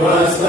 What's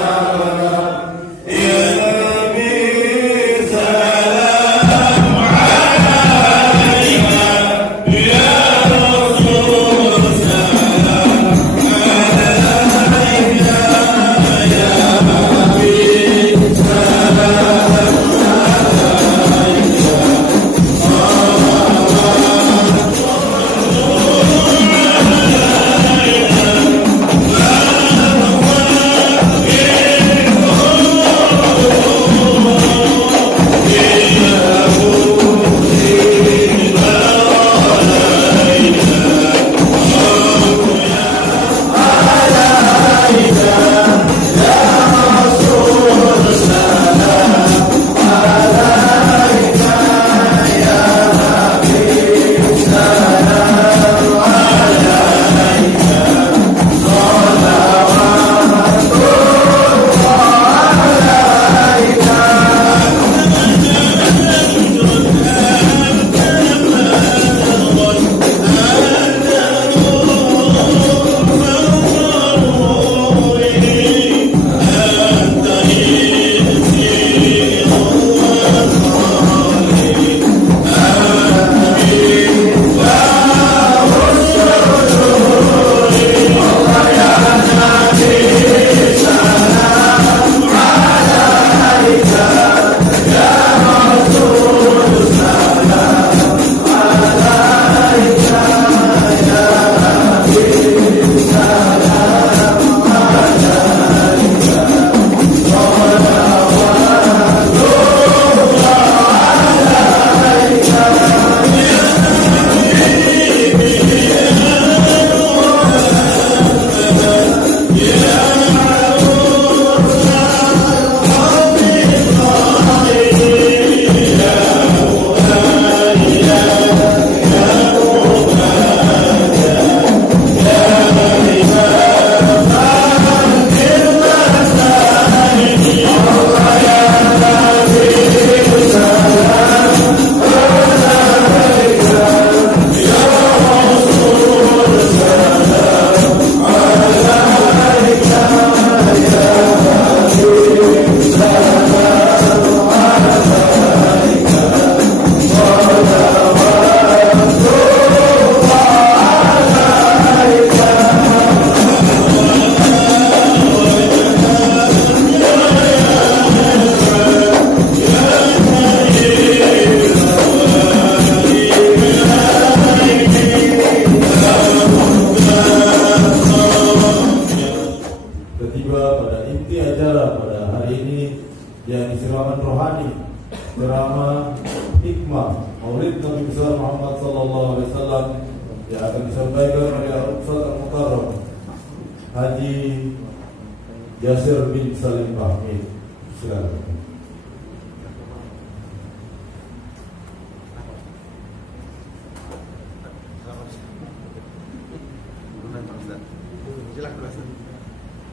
yang ceramah rohani, ceramah hikmah Maulid Nabi besar Muhammad sallallahu alaihi wasallam yang akan disampaikan oleh Ustaz Al-Mukarram Haji Yasir bin Salim Fahmi. Silakan.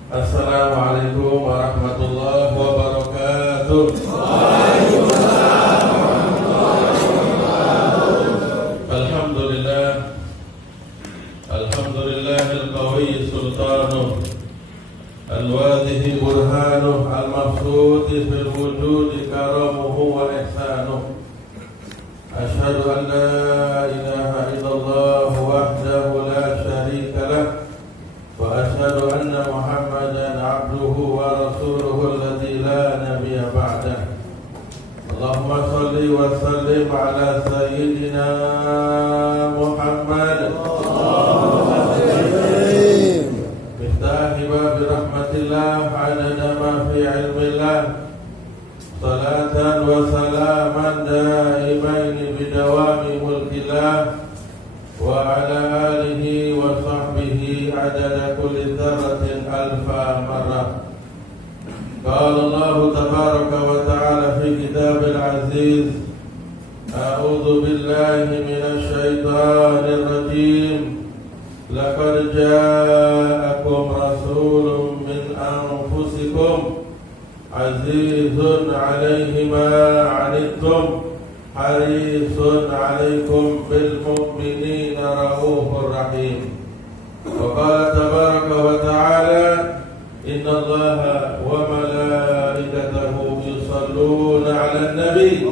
Assalamualaikum warahmatullahi wabarakatuh. Alhamdulillah, alhamdulillahil qawi sultanuh, al-wadihi burhanuh, al-mafsudi fil wujudi karamuhu wa ihsanuh. Ashhadu an la ilaha illallah wahdahu la syarika lah, wa ashhadu anna Muhammadan abduhu wa rasuluhu alladzi la nabiyya ba'dah. Allahumma shalli wa sallim ala sayyidina Muhammad miftahi babi rahmatillah adada ma fi ilmillah, salatan wa salaman daimaini bidawami mulkillah, wa ala alihi wa sahbihi adada kulli dzarratin alfa marrah. Qala Allah tabaraka wa ta'ala fi kitabil aziz, a'udzu billahi minasy syaithanir rajim. Laqad ja'akum rasulun min anfusikum azizun 'alaihi ma 'anittum harisun 'alaikum bil mu'minina raufur rahim. Wa qala tabaraka wa ta'ala, inna Allaha wa malaikatahu yusalluna 'alan nabi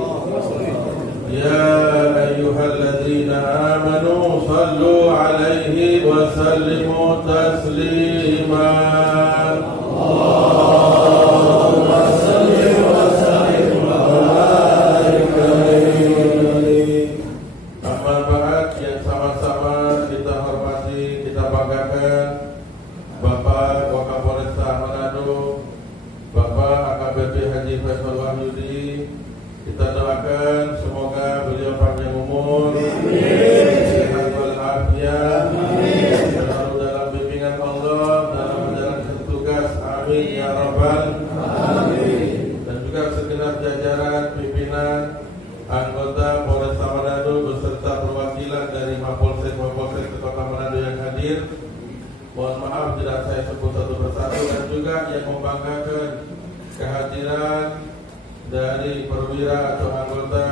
ya ayyuhalladzina amanu sallu 'alaihi wa sallimu taslima. Allahumma salli wa sallim wa barik alaihi. Amal baat yang sama-sama kita hormati, kita banggakan Bapak Wakapolresta Manado, Bapak AKBP Haji Faisal Wahyudi. Kita doakan semoga beliau panjang umur, sehat walafiat, selalu dalam bimbingan Allah dalam menjalankan tugas. Amin ya rabbal alamin. Dan juga segenap jajaran pimpinan anggota Polresta Manado beserta perwakilan dari Mapolsek Kota Manado yang hadir. Mohon maaf tidak saya sebut satu persatu, dan juga yang membanggakan kehadiran dari perwira atau anggota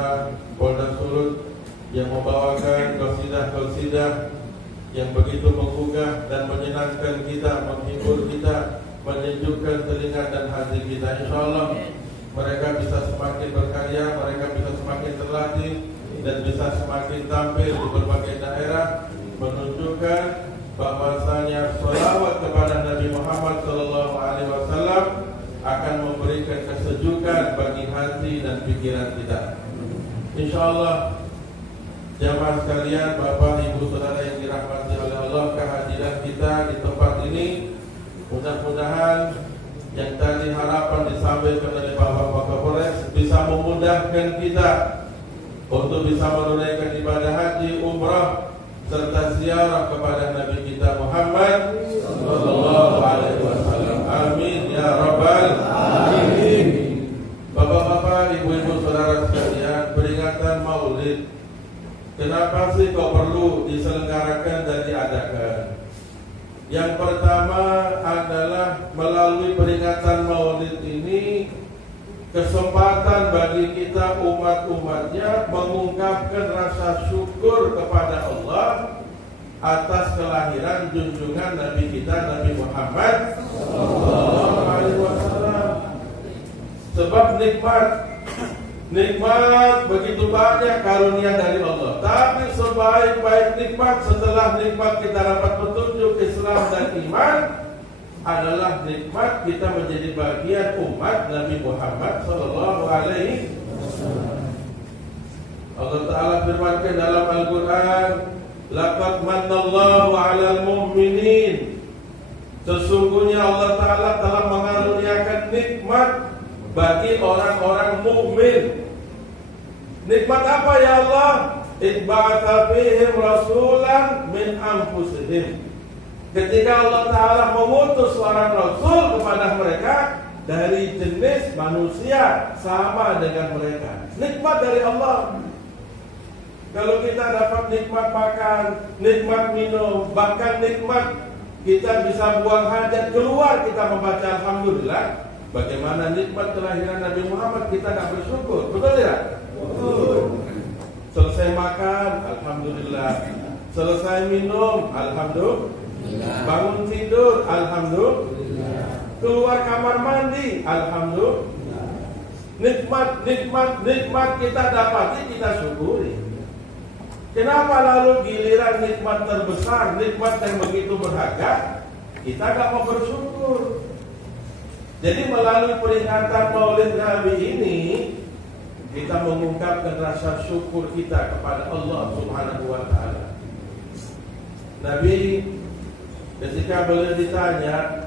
Polda Sulut yang membawakan qasidah-qasidah yang begitu menggugah dan menyenangkan kita, menghibur kita, menyejukkan telinga dan hati kita. Insyaallah mereka bisa semakin berkarya, mereka bisa semakin terlatih, dan bisa semakin tampil di berbagai daerah, menunjukkan bahwasanya sholawat kepada Nabi Muhammad SAW akan memberikan kesejukan bagi hati dan pikiran kita. Insyaallah jamaah sekalian, Bapak Ibu Saudara yang dirahmati oleh Allah, kehadiran kita di tempat ini mudah-mudahan yang tadi harapan disampaikan oleh Bapak Wakapolres bisa memudahkan kita untuk bisa menunaikan ibadah haji, umrah, serta ziarah kepada Nabi kita Muhammad sallallahu alaihi wasallam. Amin ya rabbal alamin. Bapak-bapak, ibu-ibu, saudara sekalian, peringatan Maulid, kenapa sih kok perlu diselenggarakan dan diadakan? Yang pertama adalah melalui peringatan Maulid ini kesempatan bagi kita umat-umatnya mengungkapkan rasa syukur kepada Allah atas kelahiran junjungan Nabi kita Nabi Muhammad sallallahu alaihi wasallam. Sebab nikmat begitu banyak karunia dari Allah. Tapi sebaik-baik nikmat setelah nikmat kita dapat petunjuk Islam dan iman adalah nikmat kita menjadi bagian umat Nabi Muhammad sallallahu alaihi wasallam. Allah Ta'ala firmankan dalam Al-Quran, laqad mannallahu 'alal mu'minin. Sesungguhnya Allah Ta'ala telah mengaruniakan nikmat bagi orang-orang mukmin. Nikmat apa ya Allah? Ib'atsa fihim rasulan min anfusihim. Ketika Allah Ta'ala mengutus seorang Rasul kepada mereka dari jenis manusia sama dengan mereka. Nikmat dari Allah. Kalau kita dapat nikmat makan, nikmat minum, bahkan nikmat kita bisa buang hajat keluar, kita membaca Alhamdulillah. Bagaimana nikmat kelahiran Nabi Muhammad kita gak bersyukur, betul tidak? Betul. Selesai makan, Alhamdulillah. Selesai minum, Alhamdulillah. Bangun tidur, Alhamdulillah. Keluar kamar mandi, Alhamdulillah. Nikmat kita dapati, kita syukuri. Kenapa lalu giliran nikmat terbesar, nikmat yang begitu berharga, kita gak mau bersyukur? Jadi melalui peringatan Maulid Nabi ini, kita mengungkapkan rasa syukur kita kepada Allah Subhanahu wa Ta'ala. Nabi ketika beliau ditanya,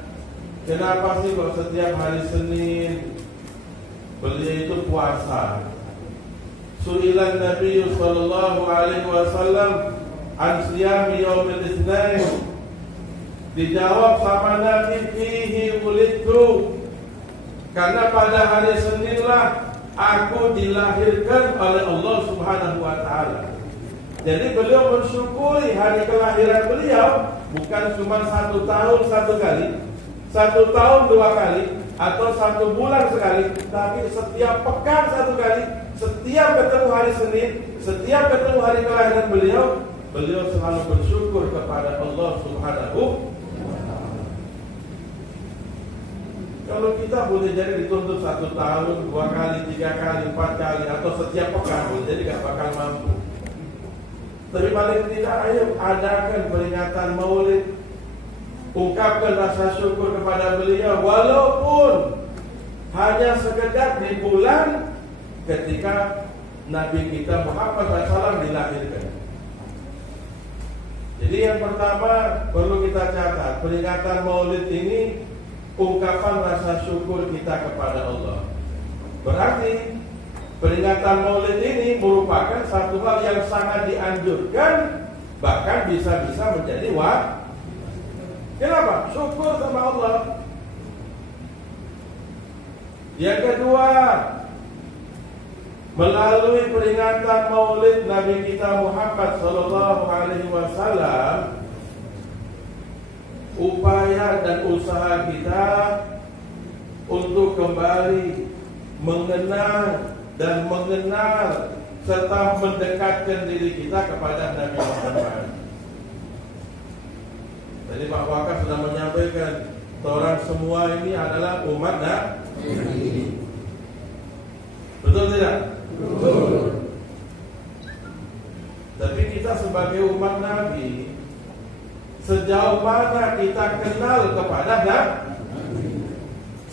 kenapa sih kalau setiap hari Senin beliau itu puasa? Su'ilan Nabi sallallahu alaihi wasallam an siyami yaumil itsnain. Dijawab sama Nabi, fihi wulidtu. Karena pada hari Seninlah aku dilahirkan oleh Allah Subhanahu wa Ta'ala. Jadi beliau mensyukuri hari kelahiran beliau bukan cuma 1 tahun 1 kali, 1 tahun 2 kali, atau 1 bulan sekali, tapi setiap pekan 1 kali. Setiap ketemu hari Senin, setiap ketemu hari kelahiran beliau, beliau selalu bersyukur kepada Allah Subhanahu. Kalau kita boleh jadi dituntut 1 tahun, 2 kali, 3 kali, 4 kali, atau setiap pekan, boleh jadi gak bakal mampu. Tapi paling tidak, ayo adakan peringatan Maulid, ungkapkan rasa syukur kepada beliau, walaupun hanya sekedar di bulan ketika Nabi kita Muhammad SAW dilahirkan. Jadi yang pertama perlu kita catat, peringatan Maulid ini ungkapan rasa syukur kita kepada Allah. Berarti peringatan Maulid ini merupakan satu hal yang sangat dianjurkan, bahkan bisa-bisa menjadi wajib. Kenapa? Syukur sama Allah. Yang kedua, melalui peringatan Maulid Nabi kita Muhammad sallallahu alaihi wasallam, upaya dan usaha kita untuk kembali mengenang dan mengenal serta mendekatkan diri kita kepada Nabi Muhammad. Tadi Pak Waka sudah menyampaikan, orang semua ini adalah umat Nabi. Betul tidak? Betul. Tapi kita sebagai umat Nabi, sejauh mana kita kenal kepada Nabi?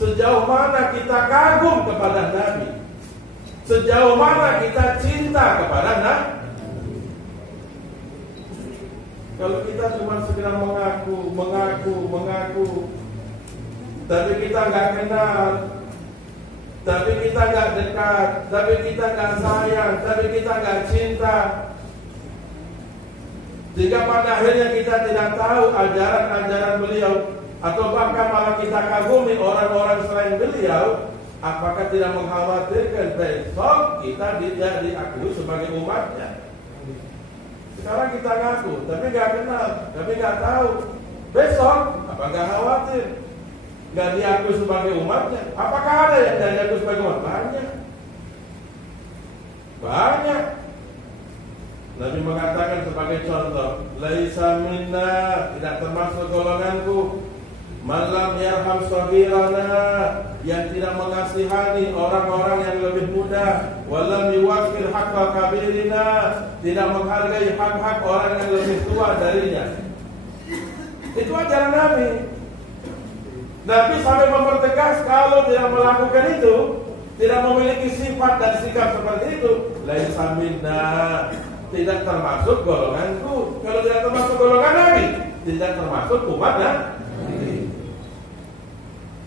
Sejauh mana kita kagum kepada Nabi? Sejauh mana kita cinta kepada Nabi? Kalau kita cuma sekedar mengaku, tapi kita nggak kenal, tapi kita nggak dekat, tapi kita nggak sayang, tapi kita nggak cinta, jika pada akhirnya kita tidak tahu ajaran-ajaran beliau, atau bahkan malah kita kagumi orang-orang selain beliau, apakah tidak mengkhawatirkan besok kita tidak diakui sebagai umatnya? Sekarang kita ngaku, tapi nggak kenal, tapi nggak tahu. Besok, apa nggak khawatir? Nggak diakui sebagai umatnya? Apakah ada yang tidak diakui sebagai umat? Banyak. Nabi mengatakan sebagai contoh, laisa minna, tidak termasuk golonganku, man lam yarham saghirana, yang tidak mengasihani orang-orang yang lebih muda, walam yuwaqqir haqqa kabirina, tidak menghargai hak-hak orang yang lebih tua darinya. Itu ajaran Nabi. Nabi sampai mempertegas kalau tidak melakukan itu, tidak memiliki sifat dan sikap seperti itu, laisa minna, tidak termasuk golonganku. Kalau tidak termasuk golongan Nabi, tidak termasuk umat Nabi.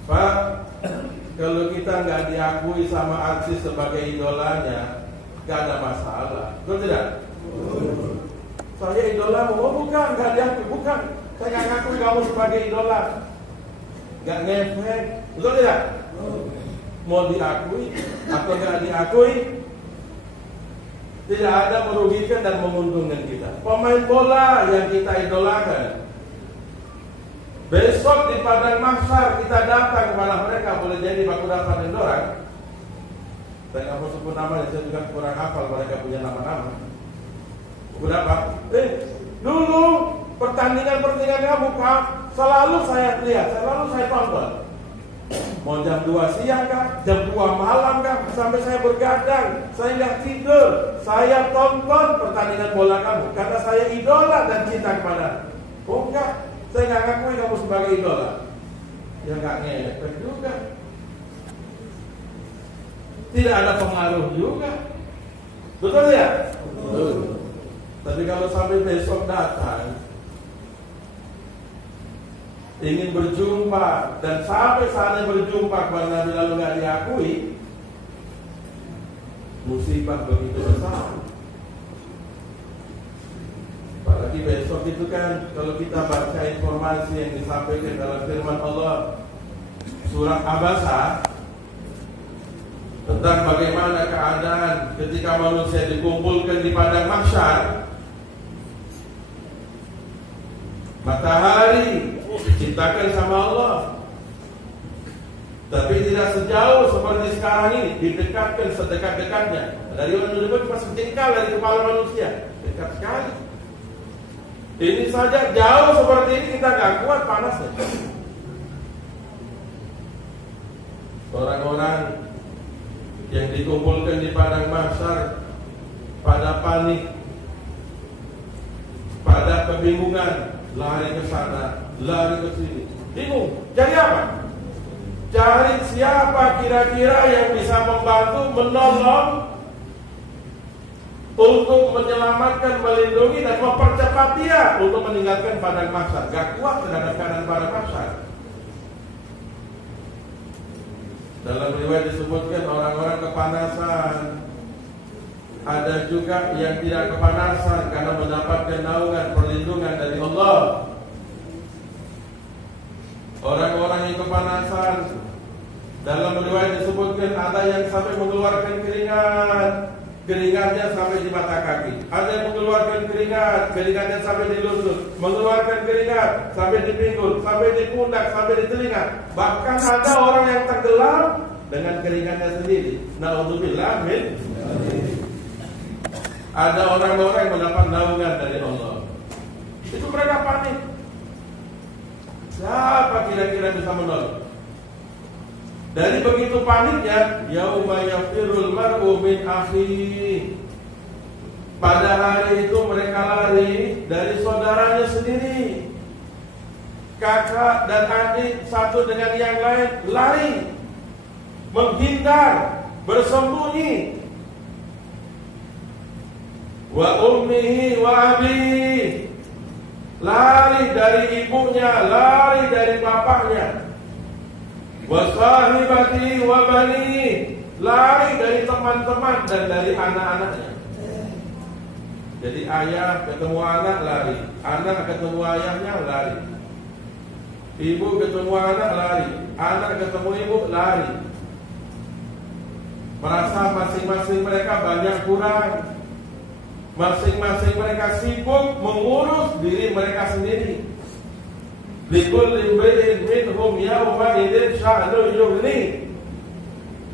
Pak, kalau kita nggak diakui sama artis sebagai idolanya, nggak ada masalah. Betul tidak? Saya idolamu, oh bukan, nggak diakui, bukan. Saya nggak ngakui kamu sebagai idola, nggak ngefek. Betul tidak? Mau diakui atau nggak diakui, tidak ada merugikan dan menguntungkan kita. Pemain bola yang kita idolakan, besok di padang mahsyar kita datang kepada mereka, boleh jadi baku dapat orang. Saya nggak mau sebut namanya, saya juga kurang hafal mereka punya nama-nama. Baku dapat, dulu pertandingan kamu selalu saya lihat, selalu saya tonton. Mau jam 2 siang kah, jam 2 malam kah, sampai saya bergadang, saya nggak tidur, saya tonton pertandingan bola kamu karena saya idola dan cinta kepada. Oh enggak, saya nggak ngakui kamu sebagai idola. Ya nggak ngefek juga, tidak ada pengaruh juga. Betul ya? Betul. Tapi kalau sampai besok datang ingin berjumpa dan sampai saatnya berjumpa kepada Nabi lalu nggak diakui, musibah begitu besar. Apalagi besok itu kan, kalau kita baca informasi yang disampaikan dalam firman Allah surat Abasa tentang bagaimana keadaan ketika manusia dikumpulkan di padang mahsyar. Matahari diciptakan sama Allah, tapi tidak sejauh seperti sekarang ini, didekatkan sedekat-dekatnya. Dari orang menyebut cuma sejengkal dari kepala manusia, dekat sekali. Ini saja jauh seperti ini kita nggak kuat panasnya. Orang-orang yang dikumpulkan di padang mahsyar pada panik, pada kebingungan, lari ke sana, lari ke sini, bingung. Cari apa? Cari siapa kira-kira yang bisa membantu, menolong untuk menyelamatkan, melindungi dan mempercepat dia untuk meninggalkan padang mahsyar. Gak kuat terhadap keadaan padang mahsyar. Dalam riwayat disebutkan orang-orang kepanasan. Ada juga yang tidak kepanasan karena mendapatkan naungan perlindungan dari Allah. Orang-orang yang kepanasan, dalam riwayat disebutkan ada yang sampai mengeluarkan keringat, keringatnya sampai di mata kaki. Ada yang mengeluarkan keringat, keringatnya sampai di lutut, mengeluarkan keringat sampai di pinggul, sampai di pundak, sampai di telinga. Bahkan ada orang yang tenggelam dengan keringatnya sendiri. Na'udzubillah min. Ada orang-orang yang mendapat naungan dari Allah. Itu mereka panik. Siapa kira-kira bisa menolong? Dari begitu paniknya, yauma yafirul mar'u min akhihi. Pada hari itu mereka lari dari saudaranya sendiri. Kakak dan adik satu dengan yang lain lari, menghindar, bersembunyi. Wa ummihi wa abihi, lari dari ibunya, lari dari bapaknya. Wa sahibati wa bani, lari dari teman-teman dan dari anak-anaknya. Jadi ayah ketemu anak lari, anak ketemu ayahnya lari, ibu ketemu anak lari, anak ketemu ibu lari. Merasa masing-masing mereka banyak kurang. Masing-masing mereka sibuk mengurus diri mereka sendiri. Likulli imri'in minhum yawma idzin sya'nun yughni.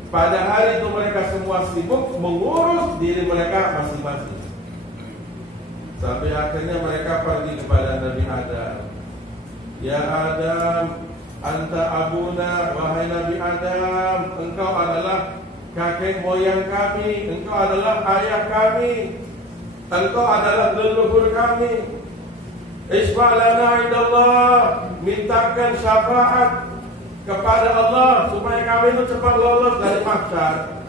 Pada hari itu mereka semua sibuk mengurus diri mereka masing-masing. Sampai akhirnya mereka pergi kepada Nabi Adam. Ya Adam, anta abuna, wahai Nabi Adam, engkau adalah kakek moyang kami, engkau adalah ayah kami, engkau adalah leluhur kami. Isma' lana indallah, mintakan syafaat kepada Allah supaya kami itu cepat lolos dari mahsyar.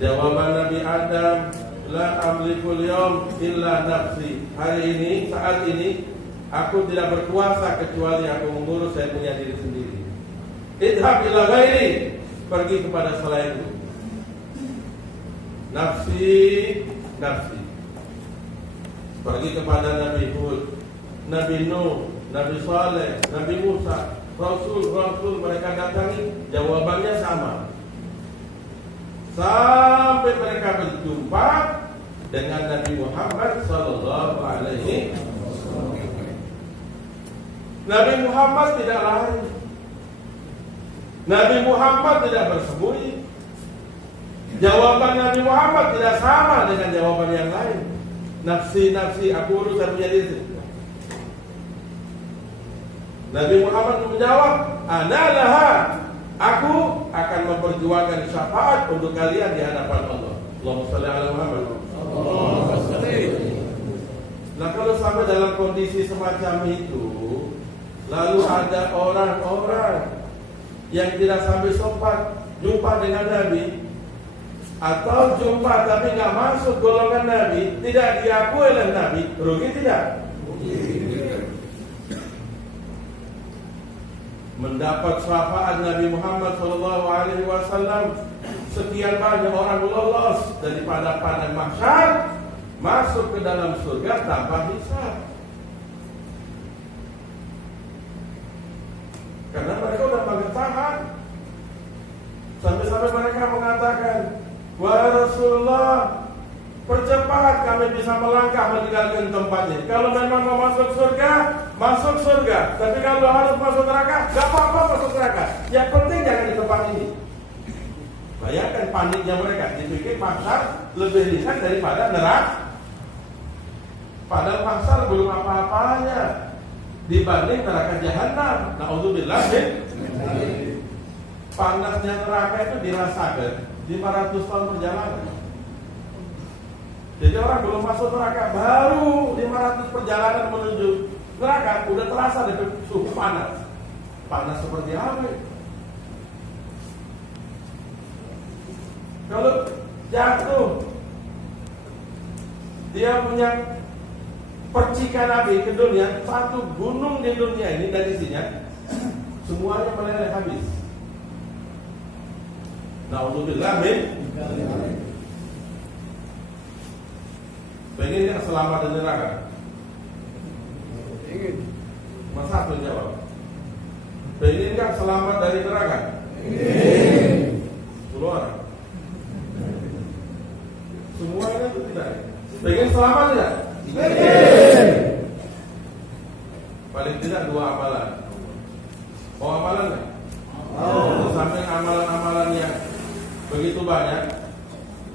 Jawaban Nabi Adam, la amlikul yawm illa nafsi. Hari ini, saat ini, aku tidak berkuasa kecuali aku mengurus saya punya diri sendiri. idhab ila ghairi, pergi kepada selainku. Nafsi, nafsi. Pergi kepada Nabi Hud, Nabi Nuh, Nabi Saleh, Nabi Musa, Rasul mereka datangi, jawabannya sama. Sampai mereka berjumpa dengan Nabi Muhammad sallallahu alaihi wasallam. Nabi Muhammad tidak lari. Nabi Muhammad tidak bersembunyi. Jawaban Nabi Muhammad tidak sama dengan jawaban yang lain. Nafsi, nafsi, aku urusan punya diri. Nabi Muhammad menjawab, ana laha, aku akan memperjuangkan syafaat untuk kalian di hadapan Allah. Allahumma shalli ala Muhammad. Nah, kalau sampai dalam kondisi semacam itu, lalu ada orang-orang yang tidak sampai sempat jumpa dengan Nabi, atau jumpa tapi nggak masuk golongan Nabi, tidak diakui oleh Nabi, rugi tidak? Mendapat syafaat Nabi Muhammad SAW, sekian banyak orang lolos daripada padang mahsyar, masuk ke dalam surga tanpa hisab. Karena mereka sudah bertahan. Sampai-sampai mereka mengatakan, wahai Rasulullah, percepat kami bisa melangkah meninggalkan tempat ini. Kalau memang mau masuk surga, masuk surga. Tapi kalau harus masuk neraka, gak apa-apa masuk neraka. Yang penting jangan di tempat ini. Bayangkan paniknya mereka. Dipikir mahsyar lebih ringan daripada neraka. Padahal mahsyar belum apa-apanya dibanding neraka jahanam. Na'udzubillah min. Panasnya neraka itu dirasakan 500 tahun perjalanan. Jadi orang belum masuk neraka, baru 500 perjalanan menuju neraka udah terasa ada suhu panas. Panas seperti apa? Kalau jatuh, dia punya percikan api ke dunia, satu gunung di dunia ini dan isinya semuanya meleleh habis. Na'udzubillah min. Pengen nggak selamat dari neraka? Ingin. Mas satu jawab. Pengen nggak selamat dari neraka? Ingin. 10 orang. Semuanya itu tidak. Pengen selamat tidak? Ingin. Paling tidak 2 amalan. Mau amalan nggak? Oh. Sampai amalan-amalan yang begitu banyak,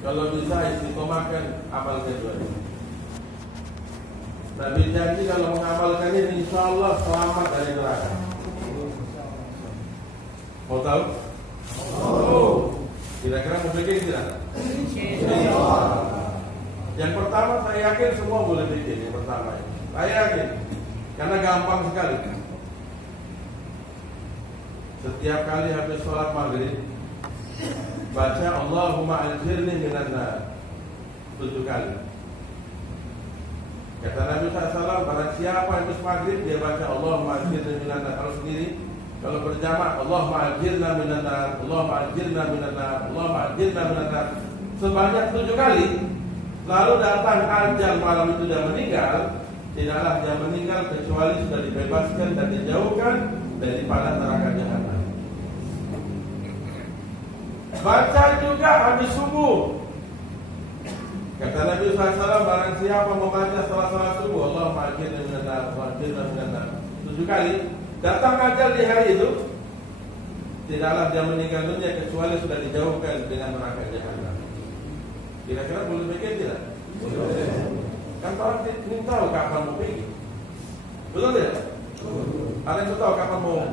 kalau bisa istiqomahkan amal kedua ini. Nabi janji kalau mengamalkan ini, insya Allah selamat dari neraka. Mau tahu? Oh. Kira-kira mau bikin tidak? Yang pertama saya yakin semua boleh bikin. Yang pertama ini saya yakin, karena gampang sekali. Setiap kali habis sholat maghrib, baca Allahumma anjirni minan nar 7 kali. Kata Nabi SAW, barang siapa habis maghrib dia baca Allahumma anjirni minan nar. Kalau sendiri, kalau berjamaah Allahumma anjirna minan nar, Allahumma anjirna minan nar, Allahumma anjirna minan nar sebanyak 7 kali. Lalu datang ajal malam itu dia meninggal, tidaklah dia meninggal kecuali sudah dibebaskan dan dijauhkan daripada neraka jahanam. Baca juga habis subuh. Kata Nabi SAW, barang siapa membaca setelah salat subuh Allahumma ajirna minan nar, Allahumma ajirna minan nar 7 kali, datang ajal di hari itu, tidaklah dia meninggal dunia kecuali sudah dijauhkan dengan neraka jahanam. Kira-kira boleh bikin tidak? Kan orang ingin tahu kapan mau pergi. Betul tidak? Ada yang tahu kapan mau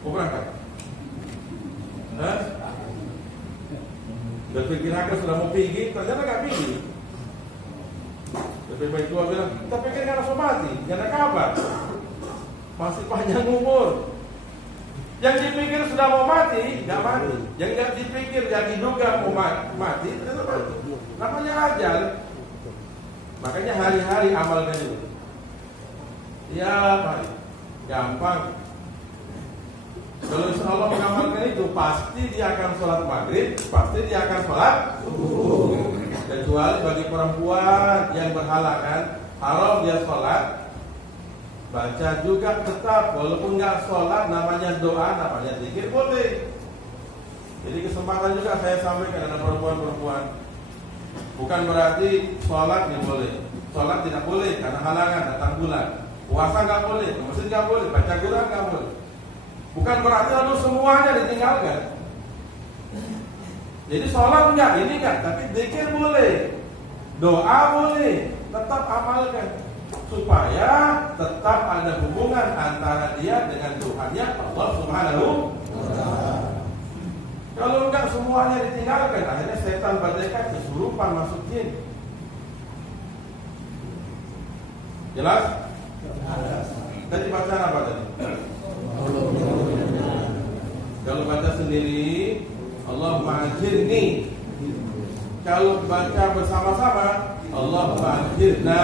berangkat? Hah? Berpikirakan sudah mau pergi, ternyata nggak pergi. Lebih baik tua bilang, kita pikir kan langsung mati, jangan kabar. Masih panjang umur. Yang dipikir sudah mau mati, nggak mati. Yang nggak dipikir, yang diduga mau mati, ternyata mati. Namanya ajal. Makanya hari-hari amalkan itu. Ya, Pak, gampang. Kalau insya Allah mengamalkan itu, pasti dia akan sholat maghrib, pasti dia akan sholat subuh. Kecuali bagi perempuan yang berhalangan, haram dia sholat, baca juga tetap, walaupun nggak sholat, namanya doa, namanya zikir boleh. Jadi kesempatan juga saya sampaikan ada perempuan-perempuan, bukan berarti sholat tidak boleh, sholat tidak boleh karena halangan datang bulan, puasa nggak boleh, ke masjid nggak boleh, baca Quran nggak boleh. Bukan berarti lalu semuanya ditinggalkan. Jadi sholat enggak, ini enggak, tapi zikir boleh, doa boleh, tetap amalkan supaya tetap ada hubungan antara dia dengan Tuhannya Allah Subhanahu wa Ta'ala. Kalau enggak semuanya ditinggalkan, akhirnya setan bagaikan kesurupan masuk jin. Jelas? Tadi bacaan apa tadi? Kalau baca sendiri, Allahumma ajirni. Kalau baca bersama-sama, Allahumma ajirna.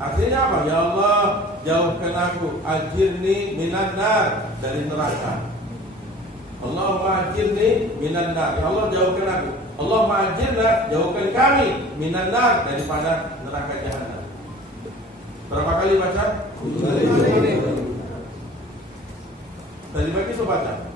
Artinya apa? Ya Allah, jauhkan aku, ajirni minan nar, dari neraka. Allahumma ajirni minan nar. Ya Allah, jauhkan aku. Allahumma ajirna, jauhkan kami minan nar, daripada neraka jahanam. Berapa kali baca? Tadi pagi so baca.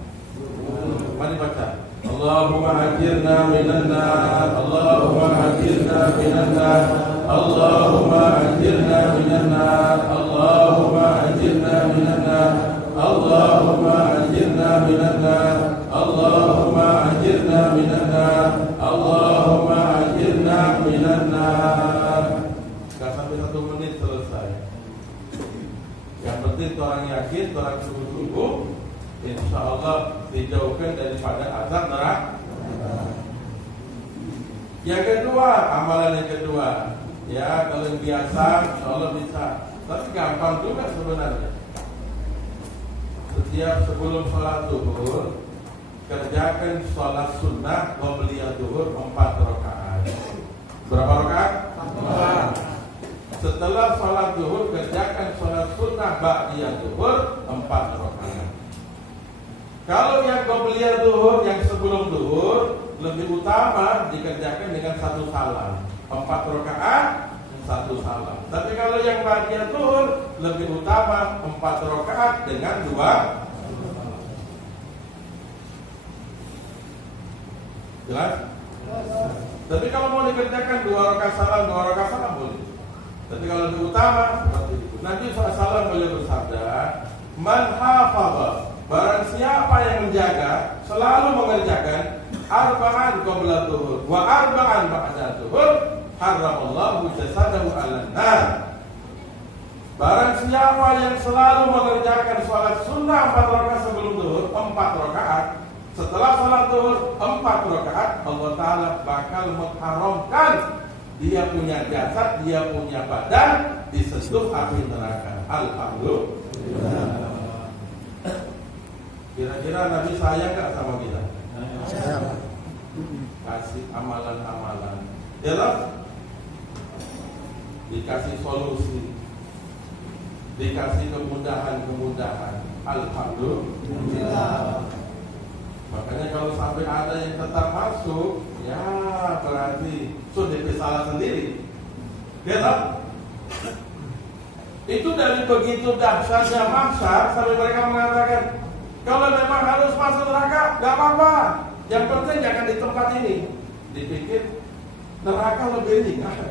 Mari baca. Allahumma ajirna minan nar, Allahumma ajirna minan nar, Allahumma ajirna minan nar, Allahumma ajirna minan nar, Allahumma ajirna minan nar, Allahumma ajirna minan nar, Allahumma ajirna minan nar. Enggak sampai 1 menit selesai. Yang penting orang yakin, orang sungguh-sungguh, insya Allah dijauhkan daripada azab neraka. Yang kedua, amalan yang kedua, ya kalau yang biasa, insya Allah bisa. Tapi gampang juga sebenarnya. Setiap sebelum sholat zuhur, kerjakan sholat sunnah qabliyah zuhur 4 rakaat. Berapa rakaat? 4. Setelah sholat zuhur, kerjakan sholat sunnah ba'diyah zuhur 4 rakaat. Kalau yang qabliyah zuhur, yang sebelum zuhur, lebih utama dikerjakan dengan 1 salam, 4 rakaat 1 salam. Tapi kalau yang ba'diyah zuhur, lebih utama 4 rakaat dengan 2. Jelas? Tapi kalau mau dikerjakan 2 rakaat salam boleh. Tapi kalau lebih utama seperti itu. Nabi SAW beliau bersabda, man hafadha, barang siapa yang menjaga, selalu mengerjakan arba'an qabla zuhur wa arba'an ba'da zuhur, haramallahu jasadahu 'alan nar. Barang siapa yang selalu mengerjakan sholat sunnah 4 rakaat sebelum zuhur, 4 rakaat, setelah sholat zuhur 4 rakaat, Allah Ta'ala bakal mengharamkan dia punya jasad, dia punya badan disentuh api neraka. Alhamdulillah. Kira-kira Nabi sayang gak sama kita? Sayang. Kasih amalan-amalan. Jelas? Dikasih solusi, dikasih kemudahan-kemudahan. Alhamdulillah. Makanya kalau sampai ada yang tetap masuk, ya berarti sudah salah sendiri. Jelas? Itu dari begitu dahsyatnya mahsyar sampai mereka mengatakan, kalau memang harus masuk neraka, gak apa-apa. Yang penting jangan di tempat ini. Dipikir neraka lebih ringan.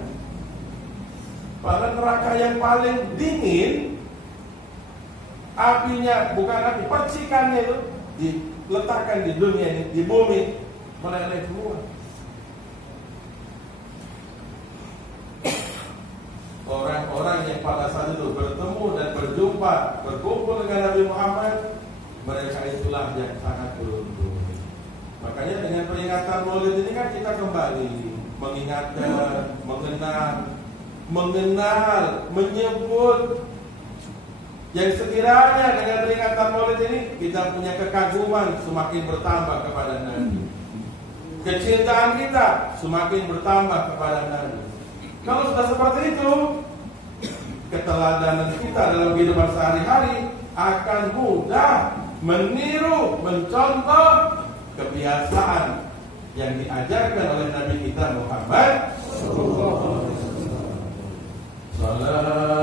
Padahal neraka yang paling dingin, apinya bukan api, percikannya itu diletakkan di dunia ini, di bumi, meleleh semua. Orang-orang yang pada saat itu bertemu dan berkumpul dengan Nabi Muhammad, mereka itulah yang sangat beruntung. Makanya dengan peringatan Maulid ini kan kita kembali mengingatkan, mengenal, menyebut yang sekiranya dengan peringatan Maulid ini kita punya kekaguman semakin bertambah kepada Nabi. Kecintaan kita semakin bertambah kepada Nabi. Kalau sudah seperti itu, keteladanan kita dalam kehidupan sehari-hari akan mudah meniru, mencontoh kebiasaan yang diajarkan oleh Nabi kita Muhammad sallallahu alaihi wasallam. Salatullah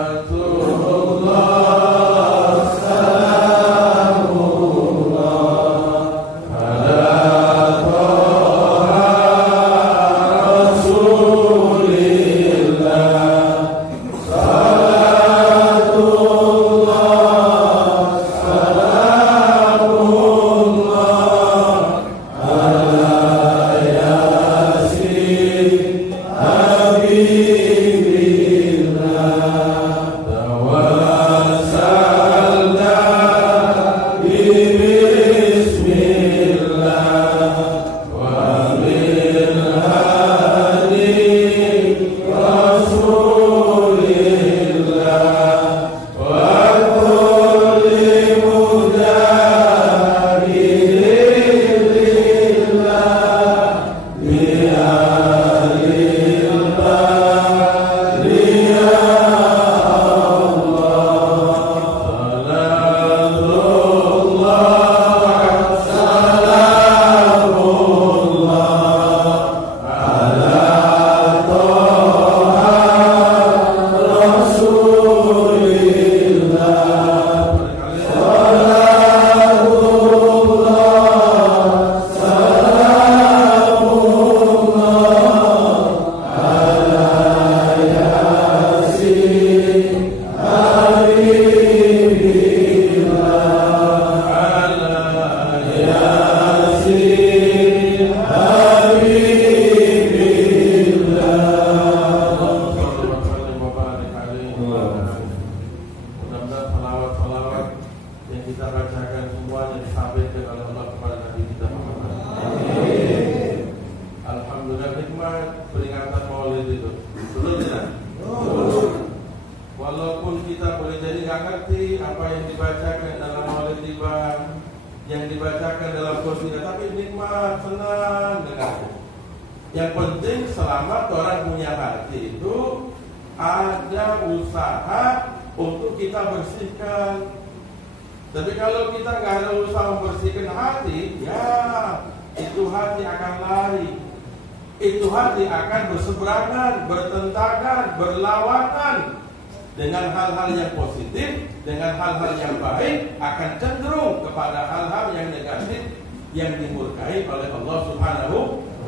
dengan hal-hal yang positif, dengan hal-hal yang baik, akan cenderung kepada hal-hal yang negatif yang dimurkai oleh Allah Subhanahu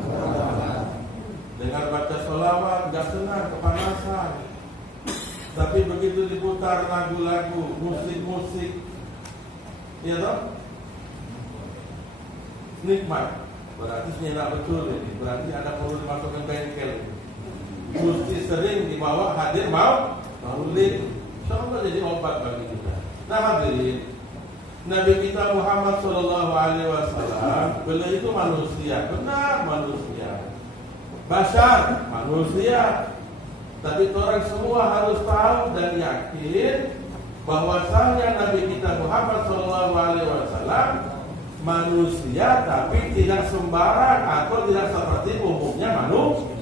wa Ta'ala. Dengan baca sholawat gak senang, kepanasan. Tapi begitu diputar lagu-lagu, musik-musik, ya toh? Nikmat. Berarti nyenak betul ini. Berarti ada perlu dimasukkan bengkel. Mesti sering dibawa hadir maulid, insyaallah jadi obat bagi kita. Nah hadirin, Nabi kita Muhammad sallallahu alaihi wasallam, beliau itu manusia, benar manusia. Bashar, manusia. Tapi orang semua harus tahu dan yakin bahwasanya Nabi kita Muhammad sallallahu alaihi wasallam manusia, tapi tidak sembarang atau tidak seperti umumnya manusia.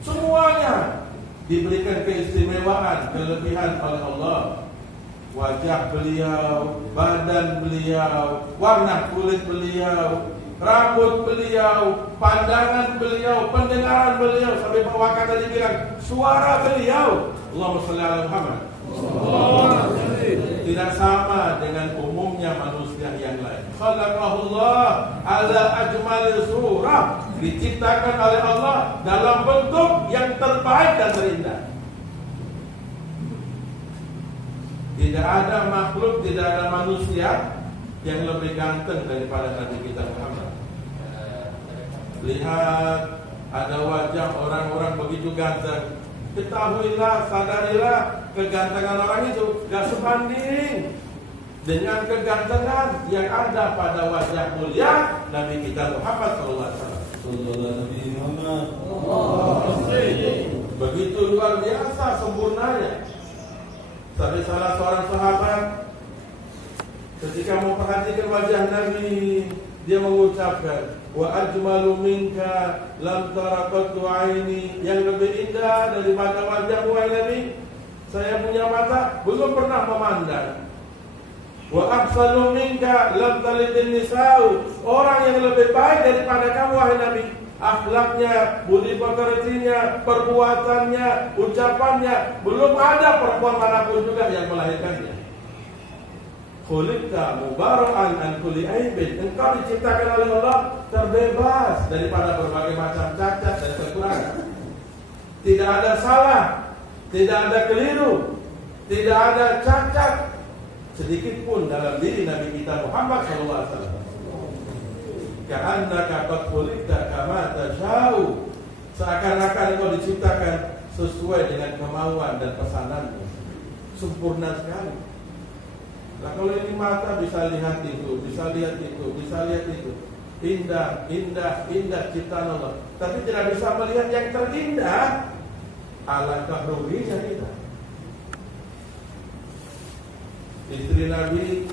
Semuanya diberikan keistimewaan, kelebihan oleh Allah. Wajah beliau, badan beliau, warna kulit beliau, rambut beliau, pandangan beliau, pendengaran beliau, sampai bawakan tadi bilang suara beliau. Allahumma shalli ala Muhammad. Tidak sama dengan umumnya manusia yang lain. Khalaqahullah ala ajmalil surah, diciptakan oleh Allah dalam bentuk yang terbaik dan terindah. Tidak ada makhluk, tidak ada manusia yang lebih ganteng daripada Nabi kita Muhammad. Lihat, ada wajah orang-orang begitu ganteng. Ketahuilah, sadarilah, kegantengan orang itu gak sebanding dengan kegantengan yang ada pada wajah mulia Nabi kita Muhammad sallallahu alaihi wasallam. Begitu luar biasa sempurnanya. Sampai salah seorang sahabat ketika memperhatikan wajah Nabi, dia mengucapkan, wa ajmalu minka lam tarakatu aini, yang lebih indah daripada wajahmu wahai Nabi, saya punya mata belum pernah memandang. Wa ahsanu minka lam talidin nisa'u. Orang yang lebih baik daripada kamu wahai Nabi, akhlaknya, budi pekertinya, perbuatannya, ucapannya, belum ada perempuan manapun juga yang melahirkannya. Khuliqta mubara'an an kulli aibin. Engkau diciptakan oleh Allah terbebas daripada berbagai macam cacat dan kekurangan. Tidak ada salah, tidak ada keliru, tidak ada cacat sedikit pun dalam diri Nabi kita Muhammad SAW. Ka'annaka qad khuliqta kama tasha'u. Seakan-akan engkau diciptakan sesuai dengan kemauan dan pesananmu. Sempurna sekali. Nah, kalau ini mata bisa lihat itu, bisa lihat itu, bisa lihat itu. Indah, indah, indah ciptaan Allah. Tapi tidak bisa melihat yang terindah. Alangkah ruginya kita. Istri Nabi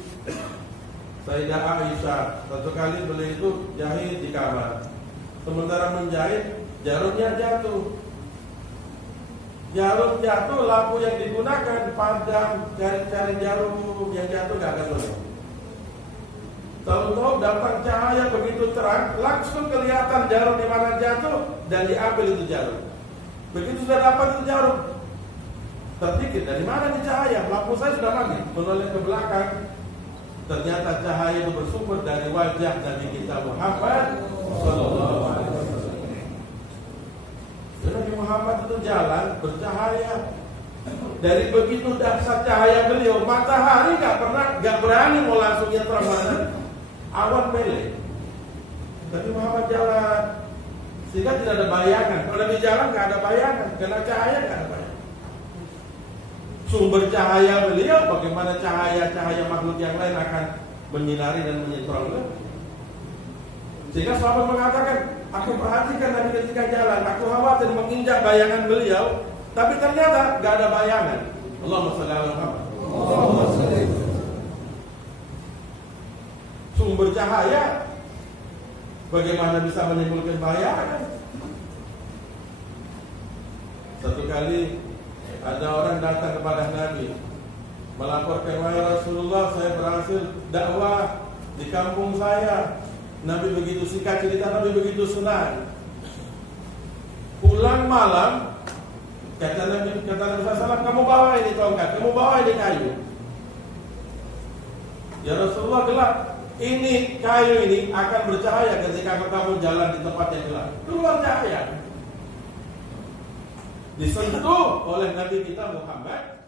Sayyidah Aisyah, satu kali beliau itu jahit di kamar. Sementara menjahit, jarumnya jatuh. Jarum jatuh, lampu yang digunakan padam, cari-cari jarum yang jatuh gak akan boleh. Tahu-tahu datang cahaya begitu terang, langsung kelihatan jarum di mana jatuh dan diambil itu jarum. Begitu sudah dapat itu jarum, terpikir dari mana nih cahaya? Lampu saya sudah mati. Menoleh ke belakang, ternyata cahaya itu bersumber dari wajah Nabi kita Muhammad Sallallahu Alaihi Wasallam. Nabi Muhammad itu jalan bercahaya. Dari begitu dahsyat cahaya beliau, matahari nggak berani mau langsungnya terang mana, awan melek. Nabi Muhammad jalan, sehingga tidak ada bayangan. Kalau Nabi jalan nggak ada bayangan, karena cahaya nggak ada bayangan. Sumber cahaya beliau, bagaimana cahaya makhluk yang lain akan menyinari dan menyetrong. Sehingga sahabat mengatakan, aku perhatikan Nabi ketika jalan, aku khawatir menginjak bayangan beliau, tapi ternyata nggak ada bayangan. Allahumma shalli ala Muhammad. Sumber cahaya, bagaimana bisa menimbulkan bayangan? Satu kali ada orang datang kepada Nabi melaporkan, wahai Rasulullah, saya berhasil dakwah di kampung saya. Nabi begitu singkat cerita, Nabi begitu senang. Pulang malam, kata Nabi SAW, kamu bawa ini tongkat, kamu bawa ini kayu. Ya Rasulullah, gelap. Ini kayu ini akan bercahaya ketika kamu jalan di tempat yang gelap. Keluar cahaya. Disentuh oleh Nabi kita Muhammad